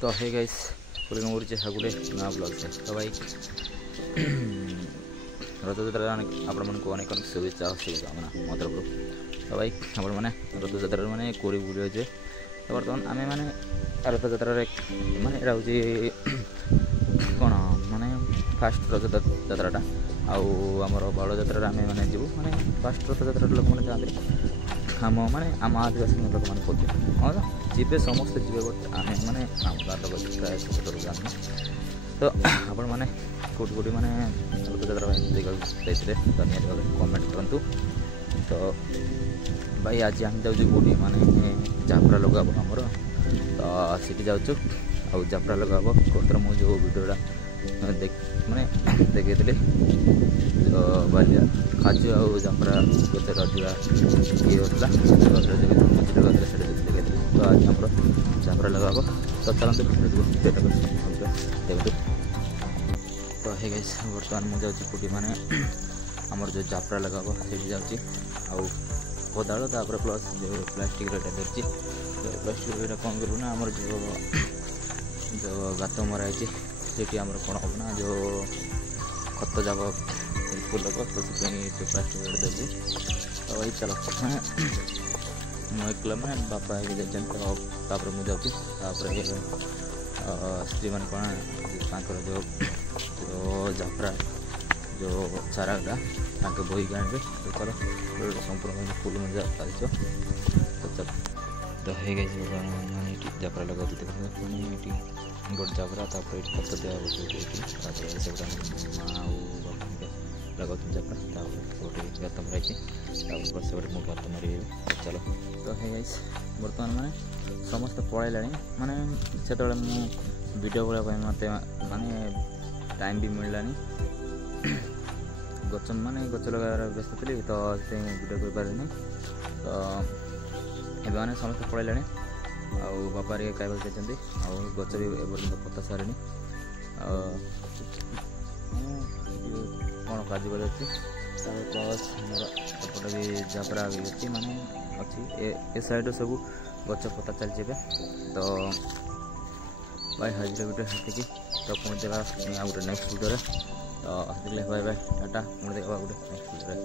तो hey guys welcome करुचे हागुटे नया ब्लॉग से। तो भाई रथଯାତ୍ରା ଆପଣମାନଙ୍କୁ ଅନେକ ଅନେକ ଶୁଭେଚ୍ଛା शुभकामना ମୋ ତରଫରୁ। ତ ଭାଇ ଆପଣମାନେ ରଥଯାତ୍ରାରେ ମାନେ କୋଡ଼ି ବୁଲିବାକୁ ଯିବେ। ତ ବର୍ତ୍ତମାନ ଆମେ ମାନେ ରଥଯାତ୍ରାରେ ମାନେ ଏଇଟା ହେଉଛି କ'ଣ ମାନେ ଫାଷ୍ଟ ରଥଯାତ୍ରାଟା ଆଉ ଆମର ବଳଯାତ୍ରାରେ ଆମେ ମାନେ ଯିବୁ। ମାନେ ଫାଷ୍ଟ ରଥଯାତ୍ରାରେ ଲୋକମାନେ ଯାଆନ୍ତି ଆମ ମାନେ ଆମ ଆଦିବାସୀ ଲୋକମାନେ କହୁଛୁ ହଁ ଯିବେ ସମସ୍ତେ ଯିବେ ବଟ୍ ଆମେ ମାନେ ଆମ ଗାଁ ଲୋକ ପ୍ରାୟ ସବୁ ଯାଆନ୍ତି। ତ ଆପଣମାନେ କେଉଁଠି ମାନେ ରଥଯାତ୍ରା ପାଇଁ ଯାଇଥିଲେ ତ ନିହାତି ଭାବରେ କମେଣ୍ଟ କରନ୍ତୁ। ତ ଭାଇ ଆଜି ଆମେ ଯାଉଛୁ କେଉଁଠି ମାନେ ଯାତ୍ରା ଲଗାବ ଆମର, ତ ସେଠି ଯାଉଛୁ ଆଉ ଯାତ୍ରା ଲଗାବ। ଗୋଟେଥର ମୁଁ ଯେଉଁ ଭିଡ଼ିଓଟା ମାନେ ଦେଖେଇଥିଲି ତ ବାଲିଆ କାଜୁ ଆଉ ଯାତ୍ରା କେତେ ରଜିବା ଇଏ ହେଉଥିଲା ମଝିରେ ଗଦରେ ସେଟା ଦେଖେଇଥିଲି। ତ ଆଜି ଆମର ଯାତ୍ରା ଲଗାବ, ତ ଚାଲନ୍ତୁ ଦେଖନ୍ତୁ। ତ ହେ ଗାଇସ୍ ବର୍ତ୍ତମାନ ମୁଁ ଯାଉଛି କେଉଁଠି ମାନେ ଆମର ଯେଉଁ ଯାତ୍ରା ଲଗାବ ସେଇଠି ଯାଉଛି। ଆଉ କୋଦାଳ ତାପରେ ପ୍ଲସ୍ ଯେଉଁ ପ୍ଲାଷ୍ଟିକ୍ର ଏଇଟା ଧରିଛି। ପ୍ଲାଷ୍ଟିକ୍ର ଏଇଟା କ'ଣ କରିବୁ ନା ଆମର ଯେଉଁ ଗାତ ମରା ହେଇଛି ସେଇଠି ଆମର କ'ଣ ହେବ ନା ଯେଉଁ ଖତ ଯାକ ଫୁଲକ, ତ ସେଥିପାଇଁ ଯେଉଁ ପ୍ଲାଷ୍ଟିକ୍ ଏଇଟା ଧରିଛି। ତ ଭାଇ ଚାଲ ମାନେ ମୁଁ ଏକଲା ମାନେ ବାପା ହେଇକି ଯାଇଛନ୍ତି। ତ ତାପରେ ମୁଁ ଯାଉଛି, ତାପରେ ସ୍ତ୍ରୀମାନେ କ'ଣ ତାଙ୍କର ଯେଉଁ ଯାତ୍ରା ଯେଉଁ ଚାରାଟା ତାଙ୍କେ ବୋହିକି ଆଣିବେ। ତାଙ୍କର ସମ୍ପୂର୍ଣ୍ଣ ଫୁଲ ମଧ୍ୟ ଚାଲିଛ। ତ ହେଇଯାଇଛି ମାନେ ଏଠି ଯାତ୍ରା ଲଗାଉଛି ଦେଖନ୍ତୁ। ମାନେ ଏଠି ଗୋଟେ ଯାତ୍ରା, ତାପରେ ଏଠି ଖତ ଦିଆହେବ ଯେଉଁଠି ଏଠି, ତାପରେ ସେଗୁଡ଼ା ମା ଆଉ ବାପା ଲଗାଉଛନ୍ତି ଯାତ୍ରା। ତାପରେ ଗୋଟେ ଗାତ ମରାଇଛି, ତାପରେ ସେଗୁଡ଼ା ମୁଁ ଗାତ ମାରିବି। ଚାଲ ତ ହେଇଯାଇଛି ବର୍ତ୍ତମାନ ମାନେ ସମସ୍ତେ ପଳାଇଲାଣି। ମାନେ ସେତେବେଳେ ମୁଁ ଭିଡ଼ିଓ କରିବା ପାଇଁ ମୋତେ ମାନେ ଟାଇମ୍ ବି ମିଳିଲାନି। ଗଛ ଲଗାଇବାର ବ୍ୟସ୍ତ ଥିଲି, ତ ସେ ମୁଁ ଭିଡ଼ିଓ କରିପାରିଲିନି। ତ ଏବେ ମାନେ ସମସ୍ତେ ପଳାଇଲେଣି ଆଉ ବାପା ଟିକେ ଖାଇବାକୁ ଯାଇଛନ୍ତି। ଆଉ ଗଛ ବି ଏପର୍ଯ୍ୟନ୍ତ ପତା ସାରିନି। କ'ଣ କାଜୁ କରି ଅଛି, ତାପରେ ପ୍ଲସ୍ ଆମର ଏପଟେ ବି ଯାତ୍ରା ବି ଅଛି ମାନେ ଅଛି। ଏ ସାଇଡ଼୍ରେ ସବୁ ଗଛ ପତା ଚାଲିଛି ଏବେ। ତ ଭାଇ ହାଜିର ଭିଡ଼ିଓ ସେତିକି। ତ ପୁଣି ଦେଖା ଆଉ ଗୋଟେ ନେକ୍ସଟ ଭିଡ଼ିଓରେ। ତ ଆସିଲେ ବାଏ ବାଏ ଟାଟା। ପୁଣି ଦେଖା ଗୋଟେ ନେକ୍ସଟ ଭିଡ଼ିଓରେ।